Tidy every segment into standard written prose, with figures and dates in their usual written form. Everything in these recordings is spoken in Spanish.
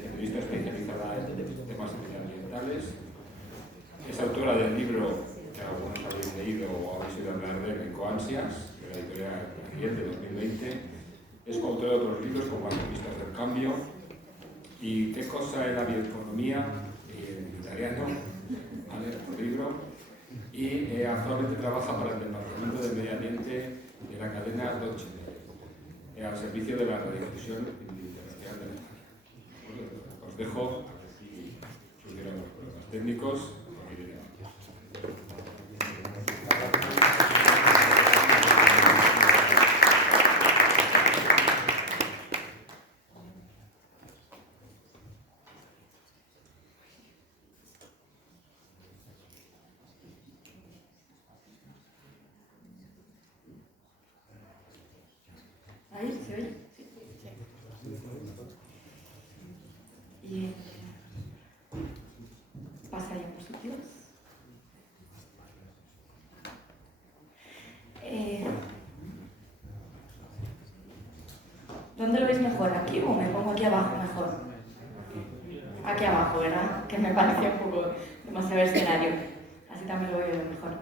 periodista especializada en temas medioambientales. Es autora del libro que algunos habéis leído o habéis oído hablar de él, Ecoansias, de la editorial Ariel, de 2020. Es coautora de otros libros como Activistas del Cambio y ¿Qué cosa es la bioeconomía? En italiano, ¿vale? El libro. Y actualmente trabaja para el Departamento de Medio Ambiente de la cadena Deutsche Welle, al servicio de la radiodifusión internacional de la. Os dejo, a ver si surgieron los problemas técnicos. ¿Ahí se oye? Sí. Y pasa a diapositivas. ¿Dónde lo veis mejor? ¿Aquí o me pongo aquí abajo mejor? Aquí abajo, ¿verdad? Que me parece un poco demasiado escenario. Así también lo veo mejor.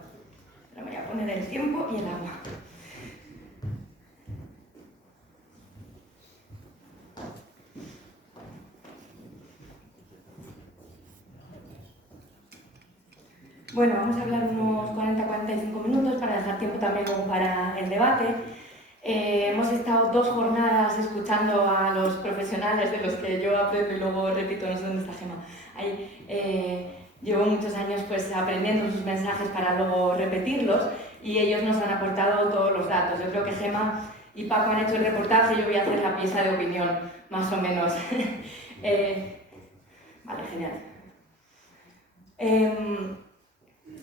Pero me voy a poner el tiempo y el agua. Bueno, vamos a hablar unos 40-45 minutos para dejar tiempo también para el debate. Hemos estado 2 jornadas escuchando a los profesionales de los que yo aprendo y luego repito, no sé dónde está Gemma. Ahí, llevo muchos años pues, aprendiendo sus mensajes para luego repetirlos y ellos nos han aportado todos los datos. Yo creo que Gemma y Paco han hecho el reportaje, yo voy a hacer la pieza de opinión, más o menos. Vale, genial.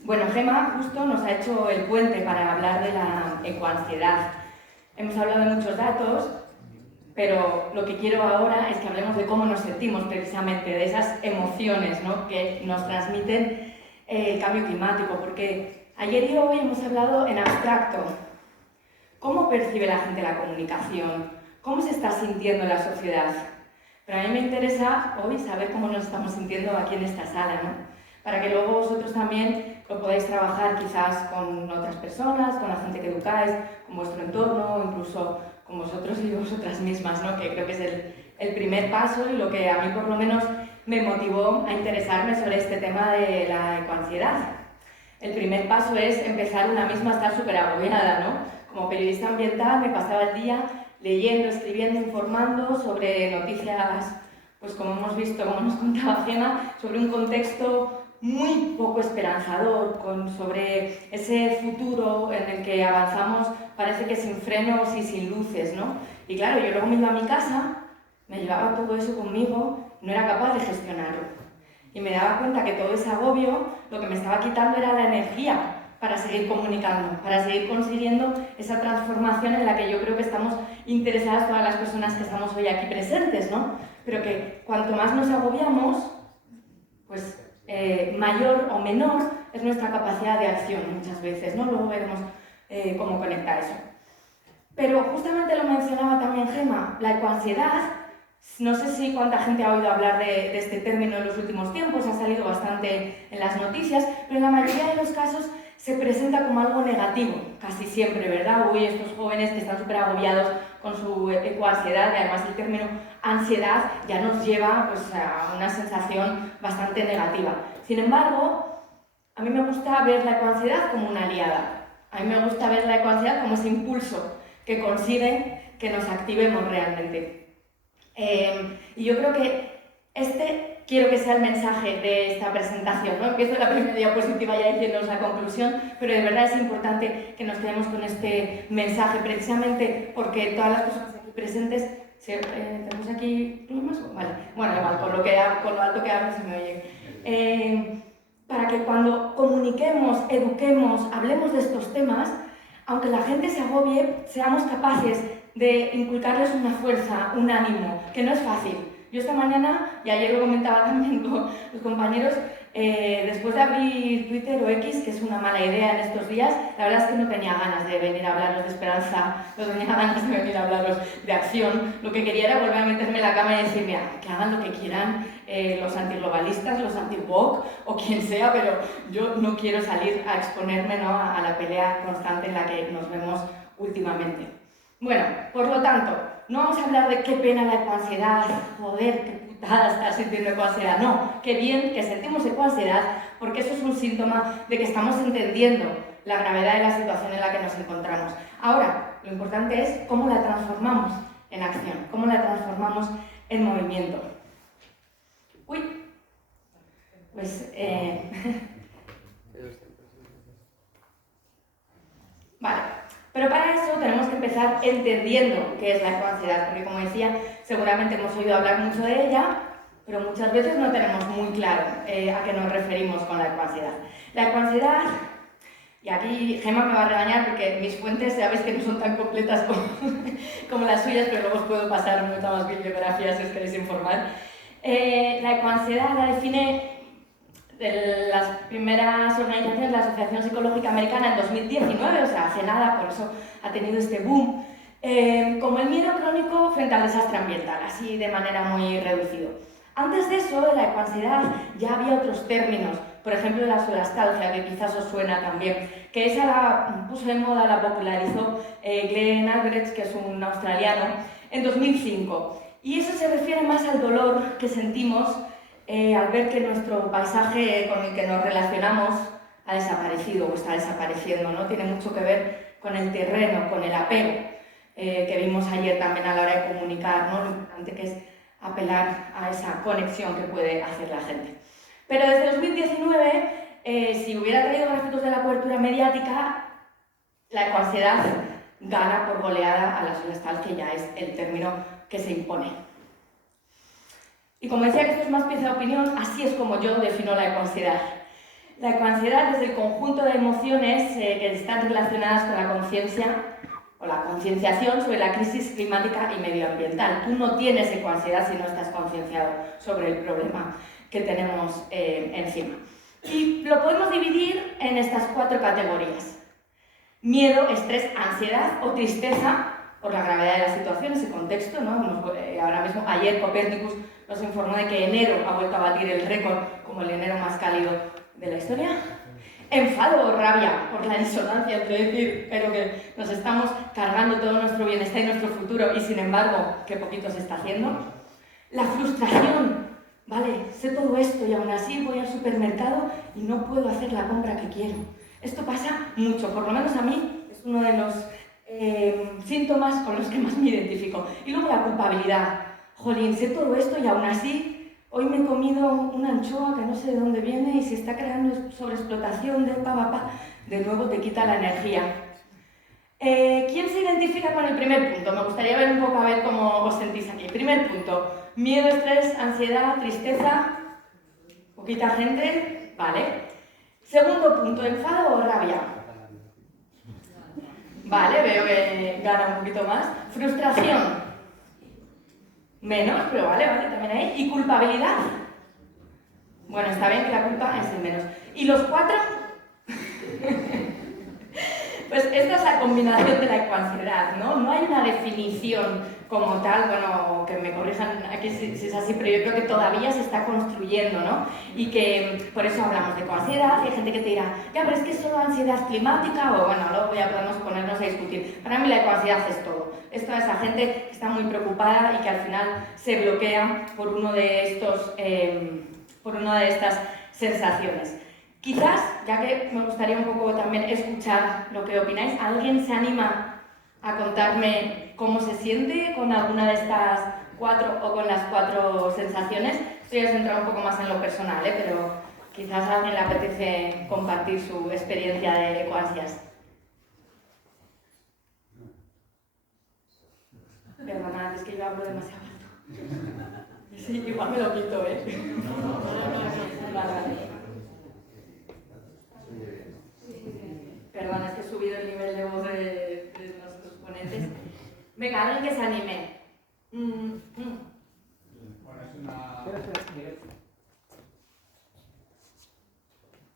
Bueno, Gemma justo nos ha hecho el puente para hablar de la ecoansiedad. Hemos hablado de muchos datos, pero lo que quiero ahora es que hablemos de cómo nos sentimos precisamente, de esas emociones, ¿no?, que nos transmiten el cambio climático, porque ayer y hoy hemos hablado en abstracto. ¿Cómo percibe la gente la comunicación? ¿Cómo se está sintiendo la sociedad? Pero a mí me interesa hoy saber cómo nos estamos sintiendo aquí en esta sala, ¿no?, para que luego vosotros también lo podáis trabajar quizás con otras personas, con la gente que educáis, con vuestro entorno, incluso con vosotros y vosotras mismas, ¿no?, que creo que es el primer paso y lo que a mí por lo menos me motivó a interesarme sobre este tema de la ecoansiedad. El primer paso es empezar una misma a estar súper agobiada, ¿no? Como periodista ambiental me pasaba el día leyendo, escribiendo, informando sobre noticias, pues como hemos visto, como nos contaba Gemma, sobre un contexto muy poco esperanzador, sobre ese futuro en el que avanzamos, parece que sin frenos y sin luces, ¿no? Y claro, yo luego me iba a mi casa, me llevaba todo eso conmigo, no era capaz de gestionarlo. Y me daba cuenta que todo ese agobio lo que me estaba quitando era la energía para seguir comunicando, para seguir consiguiendo esa transformación en la que yo creo que estamos interesadas todas las personas que estamos hoy aquí presentes, ¿no? Pero que cuanto más nos agobiamos, pues mayor o menor es nuestra capacidad de acción muchas veces, ¿no? Luego veremos cómo conectar eso. Pero justamente lo mencionaba también Gemma, la ecoansiedad, no sé si cuánta gente ha oído hablar de este término en los últimos tiempos, ha salido bastante en las noticias, pero en la mayoría de los casos se presenta como algo negativo, casi siempre, ¿verdad? Uy, estos jóvenes que están súper agobiados con su ecoansiedad, y además el término ansiedad ya nos lleva pues, a una sensación bastante negativa. Sin embargo, a mí me gusta ver la ecoansiedad como una aliada. A mí me gusta ver la ecoansiedad como ese impulso que consigue que nos activemos realmente. Y yo creo que quiero que sea el mensaje de esta presentación, ¿no? Empiezo la primera diapositiva ya diciéndonos la conclusión, pero de verdad es importante que nos quedemos con este mensaje, precisamente porque todas las personas aquí presentes, ¿tenemos aquí problemas? Vale, bueno, igual, con lo alto que hablo se me oye. Para que cuando comuniquemos, eduquemos, hablemos de estos temas, aunque la gente se agobie, seamos capaces de inculcarles una fuerza, un ánimo, que no es fácil. Yo esta mañana, y ayer lo comentaba también con los compañeros, después de abrir Twitter o X, que es una mala idea en estos días, la verdad es que no tenía ganas de venir a hablaros de esperanza, no tenía ganas de venir a hablaros de acción. Lo que quería era volver a meterme en la cama y decir, mira, que hagan lo que quieran los antiglobalistas, los anti-woke o quien sea, pero yo no quiero salir a exponerme, ¿no?, a la pelea constante en la que nos vemos últimamente. Bueno, por lo tanto, no vamos a hablar de qué pena la ecoansiedad, joder, qué putada estar sintiendo ecoansiedad. No, qué bien que sentimos ecoansiedad, porque eso es un síntoma de que estamos entendiendo la gravedad de la situación en la que nos encontramos. Ahora, lo importante es cómo la transformamos en acción, cómo la transformamos en movimiento. Uy, pues... Vale. Pero para eso tenemos que empezar entendiendo qué es la ecoansiedad, porque como decía, seguramente hemos oído hablar mucho de ella, pero muchas veces no tenemos muy claro a qué nos referimos con la ecoansiedad. La ecoansiedad, y aquí Gemma me va a regañar porque mis fuentes sabéis que no son tan completas como las suyas, pero luego os puedo pasar muchas más bibliografías si os queréis informar. La ecoansiedad la define de las primeras organizaciones, la Asociación Psicológica Americana en 2019, o sea, hace nada, por eso ha tenido este boom, como el miedo crónico frente al desastre ambiental, así de manera muy reducida. Antes de eso, de la ecoansiedad, ya había otros términos, por ejemplo la solastalgia, que quizás os suena también, que esa la puso de moda, la popularizó Glenn Albrecht, que es un australiano, en 2005. Y eso se refiere más al dolor que sentimos al ver que nuestro paisaje con el que nos relacionamos ha desaparecido o está desapareciendo, ¿no? Tiene mucho que ver con el terreno, con el apego, que vimos ayer también a la hora de comunicar, ¿no? Lo importante que es apelar a esa conexión que puede hacer la gente. Pero desde 2019, si hubiera traído gráficos de la cobertura mediática, la ecoansiedad gana por goleada a la solastalgia, que ya es el término que se impone. Y como decía que esto es más pieza de opinión, así es como yo defino la ecoansiedad. La ecoansiedad es el conjunto de emociones que están relacionadas con la conciencia o la concienciación sobre la crisis climática y medioambiental. Tú no tienes ecoansiedad si no estás concienciado sobre el problema que tenemos encima. Y lo podemos dividir en estas 4 categorías. Miedo, estrés, ansiedad o tristeza por la gravedad de la situación, ese contexto, ¿no? Ahora mismo, ayer Copérnicus nos informó de que enero ha vuelto a batir el récord como el enero más cálido de la historia. Enfado o rabia por la disonancia entre decir, pero que nos estamos cargando todo nuestro bienestar y nuestro futuro y sin embargo, qué poquito se está haciendo. La frustración, vale, sé todo esto y aún así voy al supermercado y no puedo hacer la compra que quiero. Esto pasa mucho, por lo menos a mí es uno de los síntomas con los que más me identifico. Y luego la culpabilidad. Jolín, sé todo esto y aún así hoy me he comido una anchoa que no sé de dónde viene y se está creando sobreexplotación de de nuevo te quita la energía. ¿Quién se identifica con el primer punto? Me gustaría ver un poco a ver cómo os sentís aquí. Primer punto, miedo, estrés, ansiedad, tristeza. Poquita gente, vale. Segundo punto, enfado o rabia. Vale, veo que gana un poquito más. Frustración. Menos, pero vale, también hay. ¿Y culpabilidad? Bueno, está bien que la culpa es el menos. ¿Y los 4? Pues esta es la combinación de la ecoansiedad, ¿no? No hay una definición como tal, bueno, que me corrijan aquí si es así, pero yo creo que todavía se está construyendo, ¿no? Y que por eso hablamos de ecoansiedad y hay gente que te dirá, ya, pero es que es solo ansiedad climática, o bueno, luego ya podemos ponernos a discutir. Para mí la ecoansiedad es todo. Es toda esa gente que está muy preocupada y que al final se bloquea por uno de estas sensaciones. Quizás, ya que me gustaría un poco también escuchar lo que opináis, ¿alguien se anima a contarme cómo se siente con alguna de estas 4 o con las 4 sensaciones? Esto ya es entrar un poco más en lo personal, pero quizás a alguien le apetece compartir su experiencia de ecoansias. Perdonad, es que yo hablo demasiado alto. Sí, igual me lo quito, Vale. Perdón, es que he subido el nivel de voz de nuestros ponentes. Venga, alguien que se anime.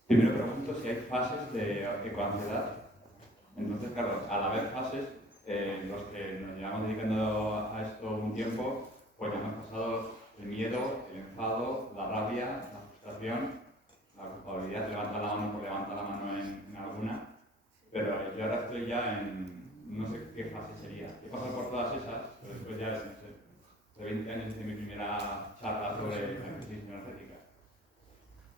Primero pregunto si hay fases de ecoansiedad. Entonces, claro, al haber fases, los que nos llevamos dedicando a esto un tiempo, pues ya hemos pasado el miedo, el enfado, la rabia, la frustración, la culpabilidad, levanta la mano por levantar la mano en alguna, pero yo ahora estoy ya en no sé qué fase sería. He pasado por todas esas, pero después ya de 20 años hice mi primera charla sobre la crisis energética.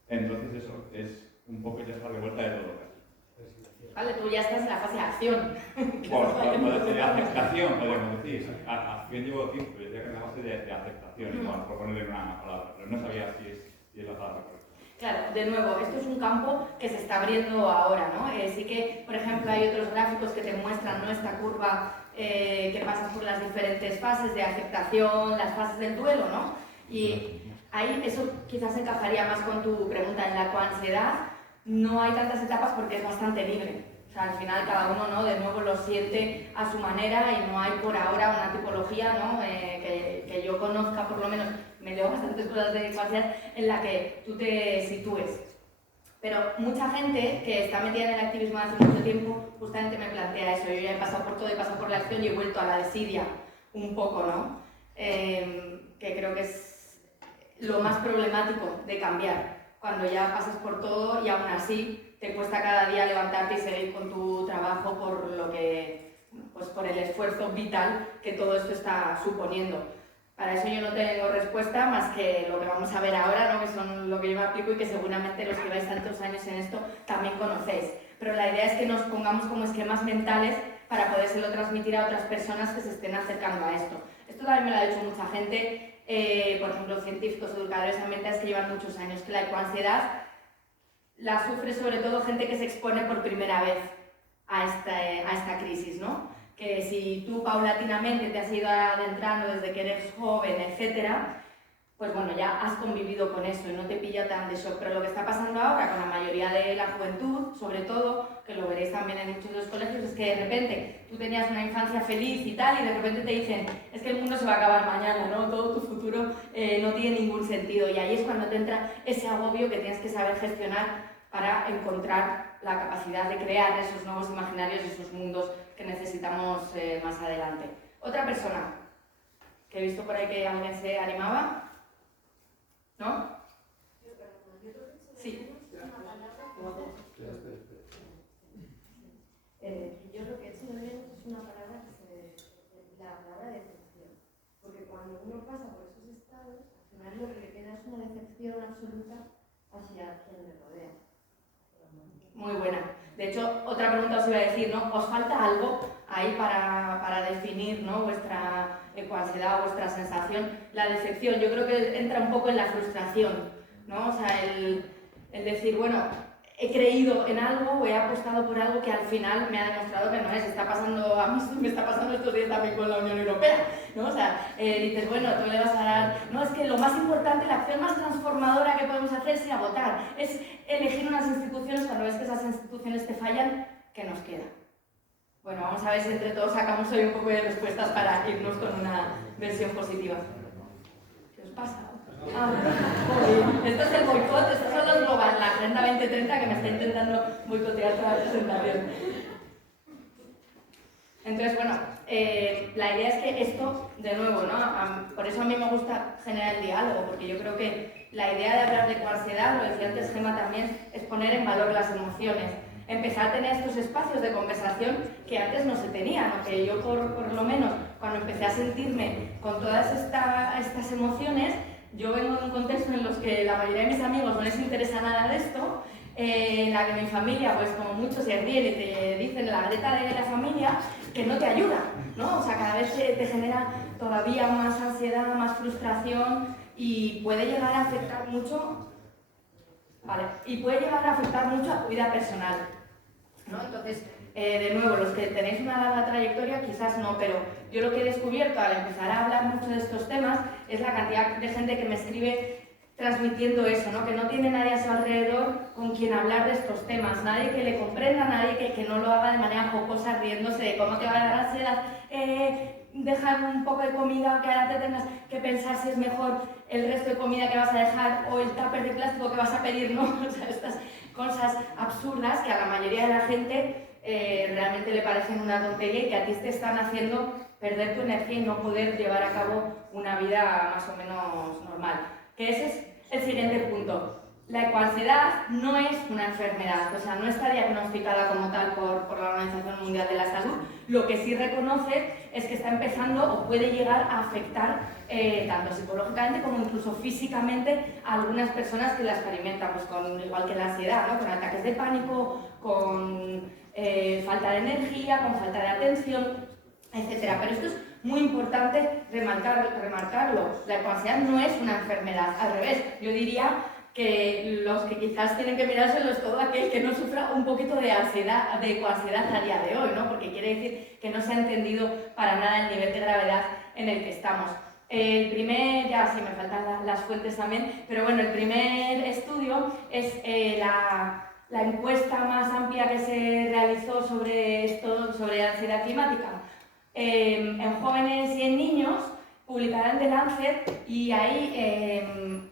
Entonces eso, es un poco ya estar de vuelta de todo casi. Vale, tú ya estás en la fase de acción. Bueno, de aceptación, podemos decir. Acción llevo tiempo, yo decía que en la fase de aceptación, igual, por ponerle una palabra, pero no sabía si es la palabra correcta. Claro, de nuevo, esto es un campo que se está abriendo ahora, ¿no? Sí que, por ejemplo, hay otros gráficos que te muestran, ¿no?, esta curva que pasas por las diferentes fases de aceptación, las fases del duelo, ¿no? Y ahí eso quizás encajaría más con tu pregunta. En la coansiedad no hay tantas etapas porque es bastante libre. O sea, al final cada uno, ¿no?, de nuevo lo siente a su manera y no hay por ahora una tipología, ¿no?, que yo conozca, por lo menos me leo bastantes cosas de coansiedad, en la que tú te sitúes. Pero mucha gente que está metida en el activismo hace mucho tiempo justamente me plantea eso. Yo ya he pasado por todo, he pasado por la acción y he vuelto a la desidia un poco, ¿no? Que creo que es lo más problemático de cambiar, cuando ya pasas por todo y aún así te cuesta cada día levantarte y seguir con tu trabajo por lo que, pues por el esfuerzo vital que todo esto está suponiendo. Para eso yo no tengo respuesta más que lo que vamos a ver ahora, ¿no?, que son lo que yo me aplico y que seguramente los que vais tantos años en esto también conocéis. Pero la idea es que nos pongamos como esquemas mentales para podérselo transmitir a otras personas que se estén acercando a esto. Esto también me lo ha dicho mucha gente, por ejemplo, científicos, educadores ambientales que llevan muchos años, que la ecoansiedad la sufre sobre todo gente que se expone por primera vez a esta crisis, ¿no? Que si tú paulatinamente te has ido adentrando desde que eres joven, etcétera, pues bueno, ya has convivido con eso y no te pilla tan de shock. Pero lo que está pasando ahora con la mayoría de la juventud, sobre todo, que lo veréis también en muchos de los colegios, es que de repente tú tenías una infancia feliz y tal, y de repente te dicen, es que el mundo se va a acabar mañana, ¿no? Todo tu futuro no tiene ningún sentido. Y ahí es cuando te entra ese agobio que tienes que saber gestionar para encontrar la capacidad de crear esos nuevos imaginarios, esos mundos que necesitamos más adelante. Otra persona, que he visto por ahí que alguien se animaba, ¿no? Sí. Yo lo que he hecho de menos es una palabra la palabra decepción, porque cuando uno pasa por esos estados, al final lo que le queda es una decepción absoluta hacia quien le rodea. Muy buena. De hecho, otra pregunta os iba a decir, ¿no? ¿Os falta algo ahí para definir, ¿no?, vuestra ecoansiedad, vuestra sensación? La decepción, yo creo que entra un poco en la frustración, ¿no? O sea, el decir, bueno, he creído en algo o he apostado por algo que al final me ha demostrado que no es. Está pasando, a mí me está pasando estos días también con la Unión Europea, ¿no? O sea, dices, bueno, tú le vas a dar... No, es que lo más importante, la acción más transformadora que podemos hacer es ir a votar, es elegir unas instituciones. Cuando ves que esas instituciones te fallan, ¿qué nos queda? Bueno, vamos a ver si entre todos sacamos hoy un poco de respuestas para irnos con una versión positiva. ¿Qué os pasa? Esto es el boicot, estos son los global, la Agenda 2030 que me está intentando boicotear toda la presentación. Entonces, bueno, la idea es que esto, de nuevo, ¿no? Por eso a mí me gusta generar el diálogo, porque yo creo que la idea de hablar de ecoansiedad, lo decía antes Gemma también, es poner en valor las emociones. Empezar a tener estos espacios de conversación que antes no se tenían, o que yo por lo menos cuando empecé a sentirme con todas estas emociones, yo vengo de un contexto en los que la mayoría de mis amigos no les interesa nada de esto, en la que mi familia, pues como muchos se ríen y te dicen la greta de la familia, que no te ayuda, ¿no? O sea, cada vez te genera todavía más ansiedad, más frustración y puede llegar a afectar mucho, ¿vale? Y puede llegar a afectar mucho a tu vida personal, ¿no? Entonces, de nuevo, los que tenéis una larga trayectoria quizás no, pero yo lo que he descubierto al empezar a hablar mucho de estos temas es la cantidad de gente que me escribe transmitiendo eso, ¿no? Que no tiene nadie a su alrededor con quien hablar de estos temas, nadie que le comprenda, nadie que no lo haga de manera jocosa, riéndose de cómo te va a dar ansiedad. dejar un poco de comida, que ahora te tengas que pensar si es mejor el resto de comida que vas a dejar o el tupper de plástico que vas a pedir, ¿no? O sea, estas cosas absurdas que a la mayoría de la gente realmente le parecen una tontería y que a ti te están haciendo perder tu energía y no poder llevar a cabo una vida más o menos normal. Que ese es el siguiente punto. La ecoansiedad no es una enfermedad, o sea, no está diagnosticada como tal por la Organización Mundial de la Salud. Lo que sí reconoce es que está empezando o puede llegar a afectar tanto psicológicamente como incluso físicamente a algunas personas que la experimentan, pues igual que la ansiedad, ¿no? Con ataques de pánico, con falta de energía, con falta de atención, etc. Pero esto es muy importante remarcarlo. La ecoansiedad no es una enfermedad, al revés. Yo diría que los que quizás tienen que mirárselo es todo aquel que no sufra un poquito de ansiedad, de ecoansiedad a día de hoy, ¿no? Porque quiere decir que no se ha entendido para nada el nivel de gravedad en el que estamos. El primer, ya sí me faltan las fuentes también, pero bueno, el primer estudio es la encuesta más amplia que se realizó sobre esto, sobre ansiedad climática. En jóvenes y en niños, publicada en The Lancet, y ahí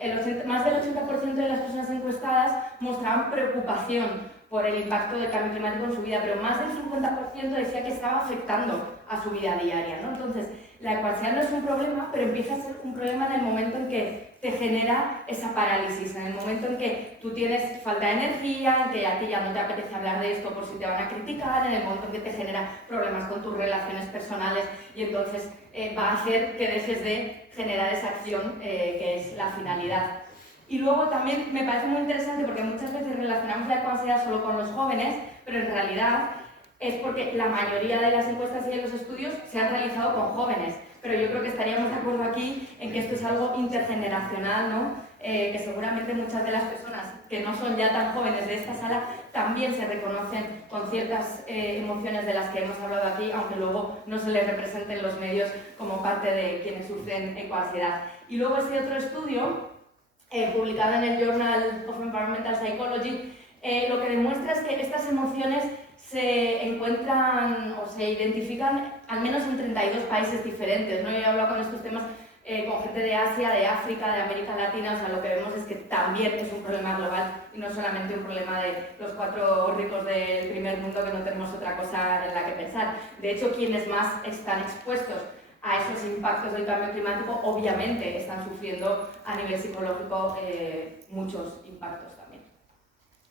más del 80% de las personas encuestadas mostraban preocupación por el impacto del cambio climático en su vida, pero más del 50% decía que estaba afectando a su vida diaria, ¿no? Entonces, la ecoansiedad no es un problema, pero empieza a ser un problema en el momento en que te genera esa parálisis, en el momento en que tú tienes falta de energía, en que a ti ya no te apetece hablar de esto por si te van a criticar, en el momento en que te genera problemas con tus relaciones personales y entonces va a hacer que dejes de generar esa acción que es la finalidad. Y luego también me parece muy interesante porque muchas veces relacionamos la ecoansiedad solo con los jóvenes, pero en realidad es porque la mayoría de las encuestas y de los estudios se han realizado con jóvenes, pero yo creo que estaríamos de acuerdo aquí en que esto es algo intergeneracional, ¿no? Que seguramente muchas de las personas que no son ya tan jóvenes de esta sala también se reconocen con ciertas emociones de las que hemos hablado aquí, aunque luego no se les represente en los medios como parte de quienes sufren ecoansiedad. Y luego este otro estudio, publicado en el Journal of Environmental Psychology, lo que demuestra es que estas emociones se encuentran o se identifican al menos en 32 países diferentes, ¿no? Yo he hablado con estos temas con gente de Asia, de África, de América Latina, o sea, lo que vemos es que también es un problema global y no solamente un problema de los 4 ricos del primer mundo que no tenemos otra cosa en la que pensar. De hecho, quienes más están expuestos a esos impactos del cambio climático, obviamente están sufriendo a nivel psicológico muchos impactos también.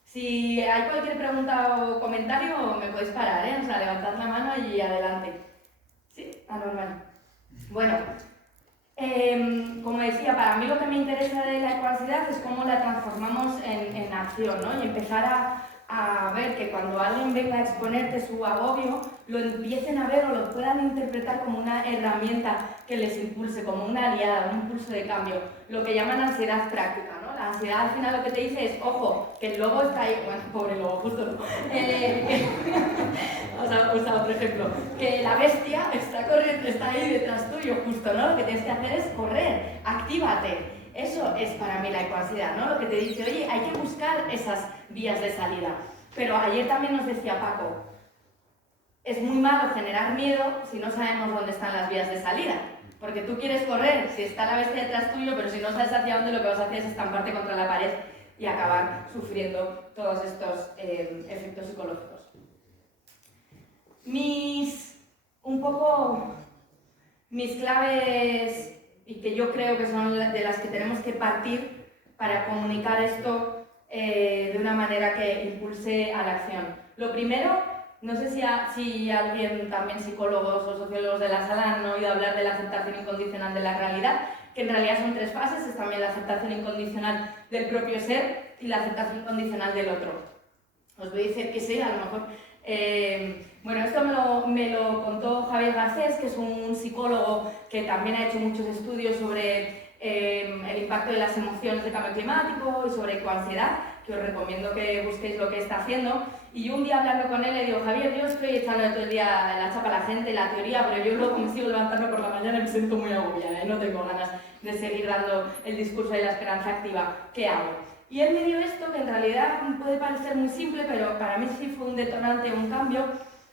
Si hay cualquier pregunta o comentario, me podéis parar, ¿eh? O sea, levantad la mano y adelante. ¿Sí? Anormal. Bueno, como decía, para mí lo que me interesa de la ecoansiedad es cómo la transformamos en acción, ¿no? Y empezar a ver que cuando alguien venga a exponerte su agobio, lo empiecen a ver o lo puedan interpretar como una herramienta que les impulse, como una aliada, un impulso de cambio, lo que llaman ansiedad práctica, ¿no? La ansiedad al final lo que te dice es, ojo, que el lobo está ahí, bueno, pobre lobo, justo no. Vamos a usar otro ejemplo, que la bestia está corriendo, está ahí detrás tuyo, justo, ¿no? Lo que tienes que hacer es correr, actívate. Eso es para mí la ecoansiedad, ¿no? Lo que te dice, oye, hay que buscar esas vías de salida. Pero ayer también nos decía Paco, es muy malo generar miedo si no sabemos dónde están las vías de salida. Porque tú quieres correr si está la bestia detrás tuyo, pero si no sabes hacia dónde, lo que vas a hacer es estamparte contra la pared y acabar sufriendo todos estos efectos psicológicos. Mis claves, y que yo creo que son de las que tenemos que partir para comunicar esto de una manera que impulse a la acción. Lo primero, no sé si alguien, también psicólogos o sociólogos de la sala, han oído hablar de la aceptación incondicional de la realidad, que en realidad son 3 fases, es también la aceptación incondicional del propio ser y la aceptación incondicional del otro. Os voy a decir que sí, a lo mejor... bueno, esto me lo contó Javier Garcés, que es un psicólogo que también ha hecho muchos estudios sobre el impacto de las emociones del cambio climático y sobre ecoansiedad, que os recomiendo que busquéis lo que está haciendo. Y yo un día hablando con él le digo, Javier, yo estoy echando todo el día la chapa a la gente, la teoría, pero yo luego me sigo levantando por la mañana y me siento muy agobiada, no tengo ganas de seguir dando el discurso de la esperanza activa. ¿Qué hago? Y él me dio esto, que en realidad puede parecer muy simple, pero para mí sí fue un detonante, un cambio,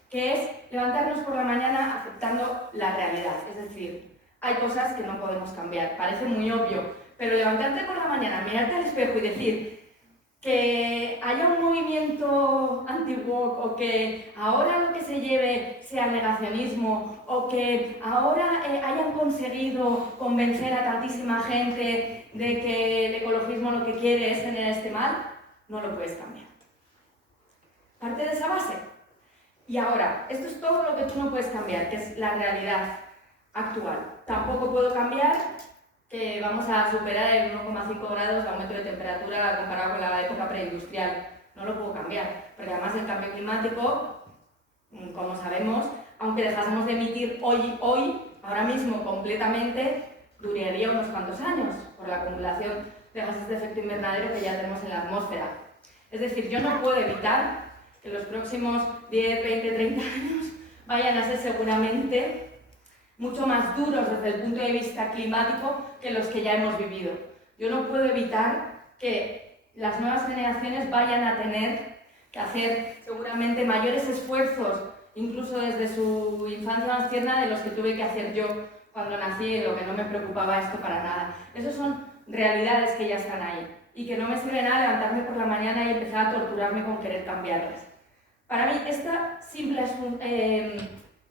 que es levantarnos por la mañana aceptando la realidad. Es decir, hay cosas que no podemos cambiar. Parece muy obvio, pero levantarte por la mañana, mirarte al espejo y decir que haya un movimiento anti-woke o que ahora lo que se lleve sea el negacionismo o que ahora hayan conseguido convencer a tantísima gente de que el ecologismo lo que quiere es generar este mal, no lo puedes cambiar. Parte de esa base. Y ahora, esto es todo lo que tú no puedes cambiar, que es la realidad actual. Tampoco puedo cambiar que vamos a superar el 1,5 grados de aumento de temperatura comparado con la época preindustrial. No lo puedo cambiar, porque además el cambio climático, como sabemos, aunque dejásemos de emitir hoy, ahora mismo completamente, duraría unos cuantos años por la acumulación de gases de efecto invernadero que ya tenemos en la atmósfera. Es decir, yo no puedo evitar que los próximos 10, 20, 30 años vayan a ser seguramente mucho más duros desde el punto de vista climático que los que ya hemos vivido. Yo no puedo evitar que las nuevas generaciones vayan a tener que hacer seguramente mayores esfuerzos, incluso desde su infancia más tierna, de los que tuve que hacer yo cuando nací, y lo que no me preocupaba esto para nada. Esas son realidades que ya están ahí y que no me sirve nada levantarme por la mañana y empezar a torturarme con querer cambiarlas. Para mí esta simple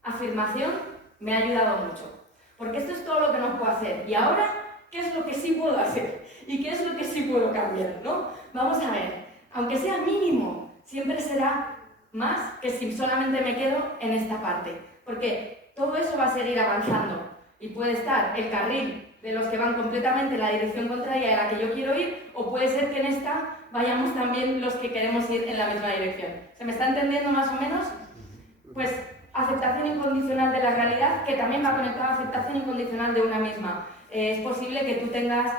afirmación me ha ayudado mucho, porque esto es todo lo que no puedo hacer. Y ahora, ¿qué es lo que sí puedo hacer? ¿Y qué es lo que sí puedo cambiar? ¿No? Vamos a ver, aunque sea mínimo, siempre será más que si solamente me quedo en esta parte, porque todo eso va a seguir avanzando y puede estar el carril de los que van completamente en la dirección contraria a la que yo quiero ir, o puede ser que en esta vayamos también los que queremos ir en la misma dirección. ¿Se me está entendiendo más o menos? Pues aceptación incondicional de la realidad, que también va conectada a aceptación incondicional de una misma. Es posible que tú tengas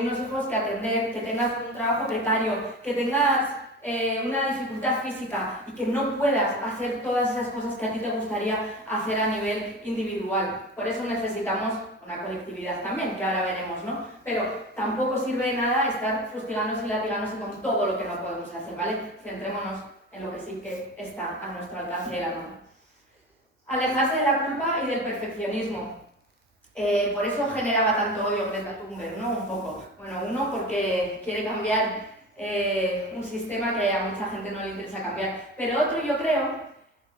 unos hijos que atender, que tengas un trabajo precario, que tengas una dificultad física y que no puedas hacer todas esas cosas que a ti te gustaría hacer a nivel individual. Por eso necesitamos una colectividad también, que ahora veremos, ¿no? Pero tampoco sirve de nada estar fustigándose y latigándose con todo lo que no podemos hacer, ¿vale? Centrémonos en lo que sí que está a nuestro alcance de la mano. Alejarse de la culpa y del perfeccionismo. Por eso generaba tanto odio Greta Thunberg, ¿no? Un poco. Bueno, uno porque quiere cambiar un sistema que a mucha gente no le interesa cambiar. Pero otro, yo creo,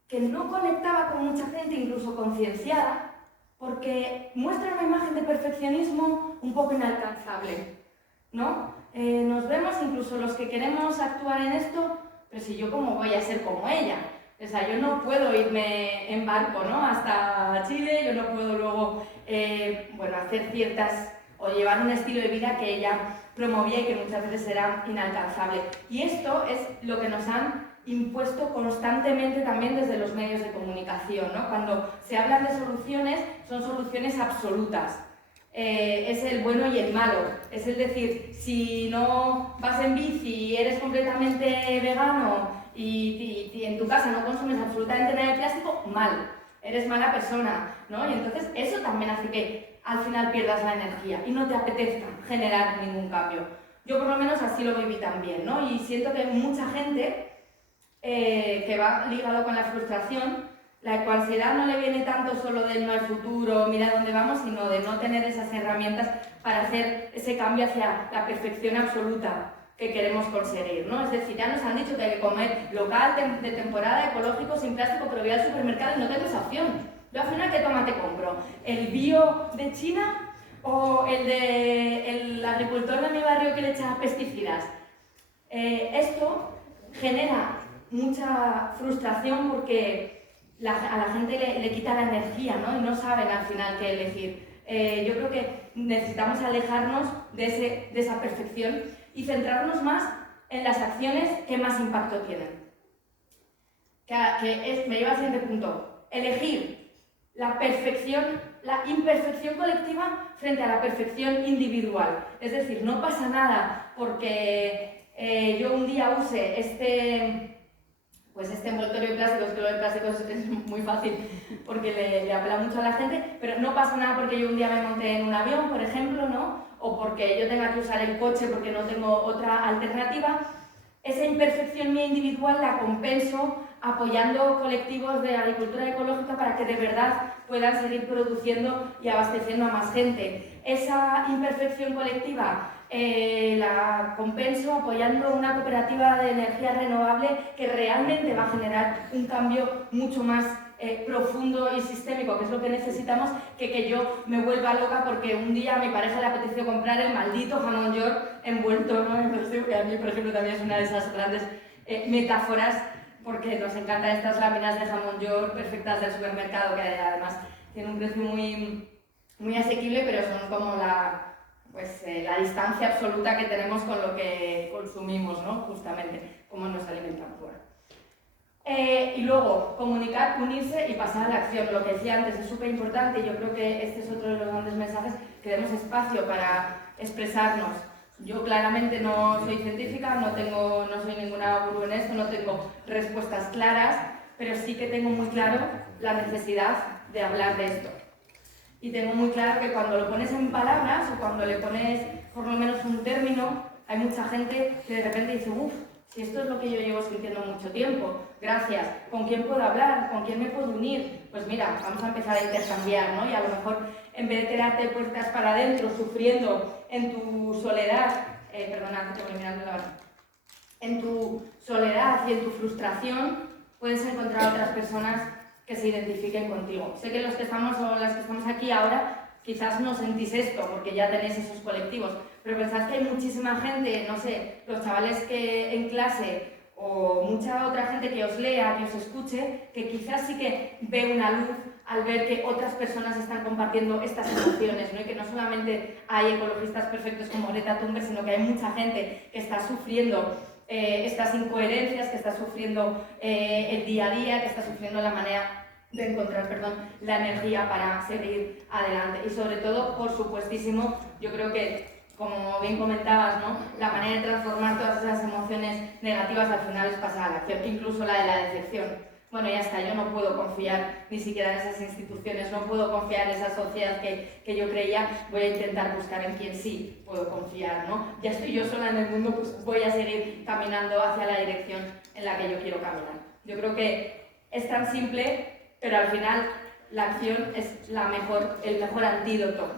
que no conectaba con mucha gente, incluso concienciada, porque muestra una imagen de perfeccionismo un poco inalcanzable, ¿no? Nos vemos incluso los que queremos actuar en esto, pero si yo cómo voy a ser como ella. O sea, yo no puedo irme en barco, ¿no? Hasta Chile, yo no puedo luego, bueno, hacer ciertas o llevar un estilo de vida que ella promovía y que muchas veces era inalcanzable. Y esto es lo que nos han impuesto constantemente también desde los medios de comunicación, ¿no? Cuando se hablan de soluciones, son soluciones absolutas. Es el bueno y el malo. Es el decir, si no vas en bici y eres completamente vegano y en tu casa no consumes absolutamente nada de plástico, mal, eres mala persona, ¿no? Y entonces eso también hace que al final pierdas la energía y no te apetezca generar ningún cambio. Yo por lo menos así lo viví también, ¿no? Y siento que hay mucha gente que va ligado con la frustración. La ecoansiedad no le viene tanto solo del no al futuro, mira dónde vamos, sino de no tener esas herramientas para hacer ese cambio hacia la perfección absoluta que queremos conseguir, ¿no? Es decir, ya nos han dicho que hay que comer local, de temporada, ecológico, sin plástico, pero voy al supermercado y no tengo esa opción. Yo al final, ¿qué tomate compro? ¿El bio de China o el agricultor de mi barrio que le echa pesticidas? Esto genera mucha frustración porque a la gente le quita la energía, ¿no? Y no saben al final qué elegir. Yo creo que necesitamos alejarnos de esa perfección y centrarnos más en las acciones que más impacto tienen. Me lleva al siguiente punto. Elegir la imperfección colectiva frente a la perfección individual. Es decir, no pasa nada porque yo un día use este envoltorio de plásticos, que lo de plásticos es muy fácil porque le apela mucho a la gente, pero no pasa nada porque yo un día me monté en un avión, por ejemplo, ¿no? O porque yo tenga que usar el coche porque no tengo otra alternativa. Esa imperfección mía individual la compenso apoyando colectivos de agricultura ecológica para que de verdad puedan seguir produciendo y abasteciendo a más gente. Esa imperfección colectiva la compenso apoyando una cooperativa de energía renovable que realmente va a generar un cambio mucho más profundo y sistémico, que es lo que necesitamos, que yo me vuelva loca porque un día a mi pareja le apeteció comprar el maldito jamón york envuelto, ¿no? Que a mí, por ejemplo, también es una de esas grandes metáforas, porque nos encantan estas láminas de jamón york perfectas del supermercado, que además tienen un precio muy asequible, pero son como la distancia absoluta que tenemos con lo que consumimos, ¿no? Justamente, cómo nos alimentan fuera. Y luego, comunicar, unirse y pasar a la acción. Lo que decía antes es súper importante y yo creo que este es otro de los grandes mensajes, que demos espacio para expresarnos. Yo claramente no soy científica, no soy ninguna gurú en esto, no tengo respuestas claras, pero sí que tengo muy claro la necesidad de hablar de esto. Y tengo muy claro que cuando lo pones en palabras o cuando le pones por lo menos un término, hay mucha gente que de repente dice, uff, si esto es lo que yo llevo sintiendo mucho tiempo, gracias, ¿con quién puedo hablar? ¿Con quién me puedo unir? Pues mira, vamos a empezar a intercambiar, ¿no? Y a lo mejor en vez de quedarte puertas para adentro, sufriendo en tu soledad, perdona, que te voy mirando la mano, en tu soledad y en tu frustración, puedes encontrar otras personas que se identifiquen contigo. Sé que los que estamos o las que estamos aquí ahora quizás no sentís esto porque ya tenéis esos colectivos, pero pensad que hay muchísima gente, no sé, los chavales que en clase o mucha otra gente que os lea, que os escuche, que quizás sí que ve una luz al ver que otras personas están compartiendo estas emociones, ¿no? Y que no solamente hay ecologistas perfectos como Greta Thunberg, sino que hay mucha gente que está sufriendo estas incoherencias, que está sufriendo el día a día, que está sufriendo la manera de encontrar, la energía para seguir adelante. Y sobre todo, por supuestísimo, yo creo que, como bien comentabas, ¿no? La manera de transformar todas esas emociones negativas al final es pasar a la acción, incluso la de la decepción. Bueno, ya está, yo no puedo confiar ni siquiera en esas instituciones, no puedo confiar en esa sociedad que yo creía, voy a intentar buscar en quien sí puedo confiar, ¿no? Ya estoy yo sola en el mundo, pues voy a seguir caminando hacia la dirección en la que yo quiero caminar. Yo creo que es tan simple, pero al final la acción es el mejor antídoto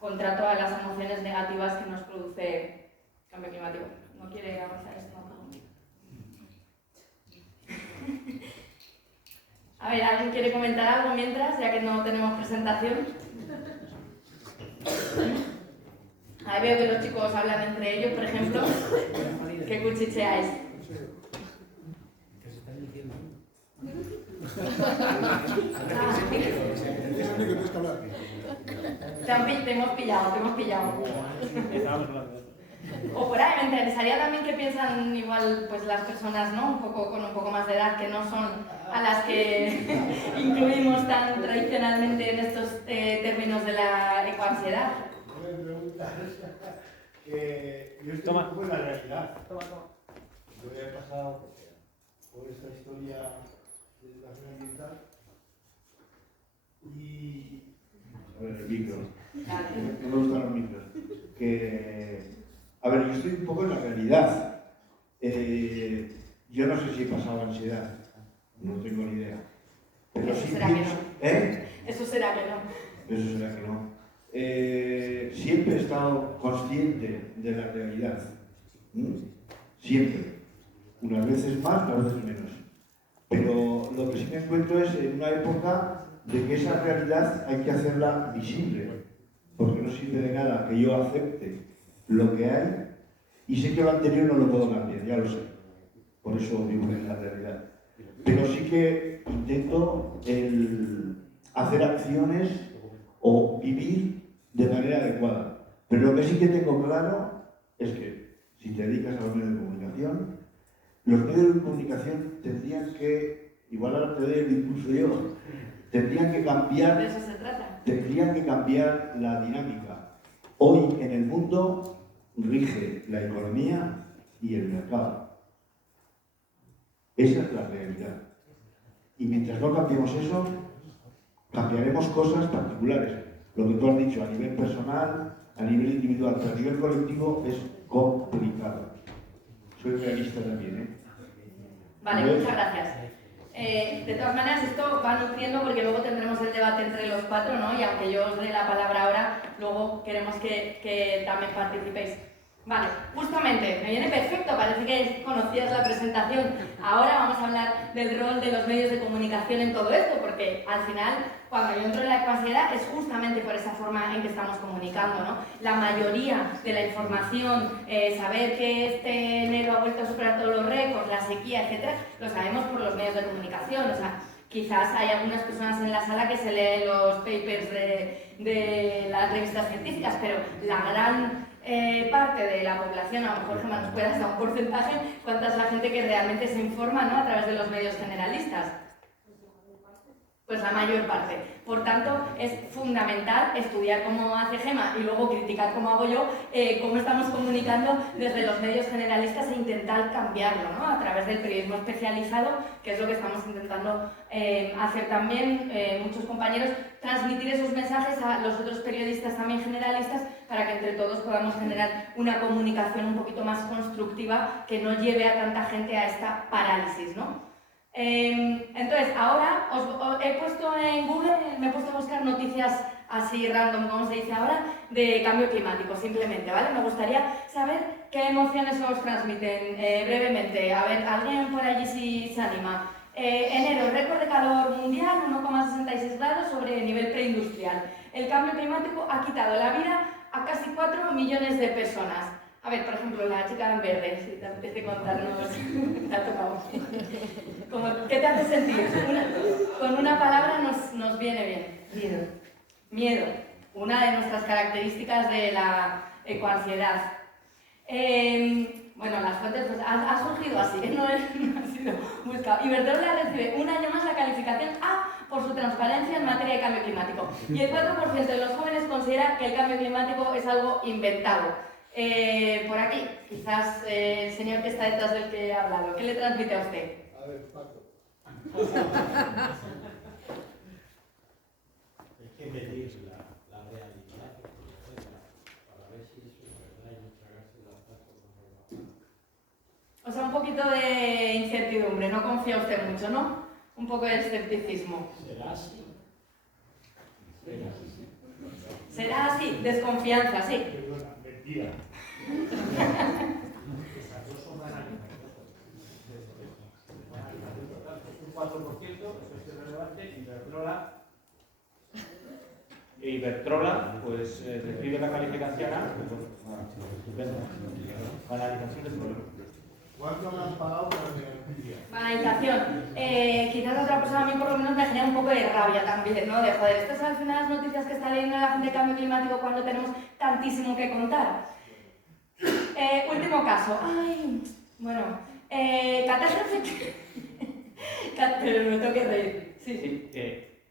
contra todas las emociones negativas que nos produce el cambio climático. ¿No quiere avanzar esto? A ver, ¿alguien quiere comentar algo mientras, ya que no tenemos presentación? Ahí veo que los chicos hablan entre ellos, por ejemplo. ¿Qué cuchicheáis? ¿Qué se están diciendo? Te hemos pillado. O por ahí, me interesaría también que piensan igual pues las personas, ¿no? Con un poco más de edad, que no son a las que incluimos tan tradicionalmente en estos términos de la ecoansiedad. Me preguntas que yo estoy un poco en la realidad. Yo he pasado por esta historia de educación ambiental y... A ver, el micro. No me gustan los micros. A ver, yo estoy un poco en la realidad. Yo no sé si he pasado ansiedad, no tengo ni idea. Pero Eso sí será pienso... que no. ¿Eh? Eso será que no. Eso será que no. Siempre he estado consciente de la realidad. Siempre. Unas veces más, unas veces menos. Pero lo que sí me encuentro es en una época de que esa realidad hay que hacerla visible. Porque no sirve de nada que yo acepte lo que hay y sé que lo anterior no lo puedo cambiar, ya lo sé. Por eso vivo en la realidad. Pero sí que intento hacer acciones o vivir de manera adecuada. Pero lo que sí que tengo claro es que si te dedicas a los medios de comunicación, los medios de comunicación tendrían que, igual ahora te doy el impulso yo, tendrían que cambiar, De eso se trata. tendrían que cambiar la dinámica. Hoy en el mundo rige la economía y el mercado. Esa es la realidad. Y mientras no cambiemos eso, cambiaremos cosas particulares. Lo que tú has dicho a nivel personal, a nivel individual, pero a nivel colectivo es complicado. Soy realista también, ¿eh? Vale, muchas gracias. De todas maneras, esto va nutriendo porque luego tendremos el debate entre los cuatro, ¿no? Y aunque yo os dé la palabra ahora, luego queremos que también participéis. Vale, justamente, me viene perfecto, parece que conocías la presentación. Ahora vamos a hablar del rol de los medios de comunicación en todo esto, porque al final, cuando yo entro en la ecuansidad, es justamente por esa forma en que estamos comunicando, ¿no? La mayoría de la información, saber que este enero ha vuelto a superar todos los récords, la sequía, etc., lo sabemos por los medios de comunicación. O sea, quizás hay algunas personas en la sala que se leen los papers de las revistas científicas, pero la gran parte de la población, a lo mejor Gemma nos puede dar un porcentaje, cuánta es la gente que realmente se informa, ¿no?, a través de los medios generalistas. Pues la mayor parte. Por tanto, es fundamental estudiar cómo hace Gemma y luego criticar cómo hago yo, cómo estamos comunicando desde los medios generalistas e intentar cambiarlo, ¿no?, a través del periodismo especializado, que es lo que estamos intentando hacer también muchos compañeros, transmitir esos mensajes a los otros periodistas también generalistas para que entre todos podamos generar una comunicación un poquito más constructiva que no lleve a tanta gente a esta parálisis, ¿no? Entonces, ahora os he puesto en Google, me he puesto a buscar noticias así random, como se dice ahora, de cambio climático, simplemente, ¿vale? Me gustaría saber qué emociones os transmiten brevemente. A ver, ¿alguien por allí si se anima? Enero, récord de calor mundial, 1,66 grados sobre nivel preindustrial. El cambio climático ha quitado la vida a casi 4 millones de personas. A ver, por ejemplo, la chica en verde, si te apetece contarnos, te ha tocado. ¿Qué te hace sentir? Con una palabra nos viene bien. Miedo. Miedo. Una de nuestras características de la ecoansiedad. Bueno, las fuentes pues, ha surgido así, no ha sido buscado. Iberdrola recibe un año más la calificación A por su transparencia en materia de cambio climático. Y el 4% de los jóvenes considera que el cambio climático es algo inventado. Por aquí, quizás el señor que está detrás del que he hablado, ¿qué le transmite a usted? A ver, Paco. Es que medir la realidad, para ver si eso es verdad y no tragarse las datos. O sea, un poquito de incertidumbre, no confía usted mucho, ¿no? Un poco de escepticismo. ¿Será así? ¿Será así? Desconfianza, sí. Perdona, mentira. Esas dos son banales. Un 4%, eso es irrelevante, Iberdrola, pues recibe la calificación A. Estupendo. Banalización del problema. ¿Cuánto me han pagado por la energía? Banalización. Quizás a otra persona, a mí por lo menos me genera un poco de rabia también, ¿no? De joder, estas son al final las noticias que está leyendo la gente de cambio climático cuando tenemos tantísimo que contar. Último caso. Ay, bueno. Catástrofe. Pero me tengo que reír. Sí.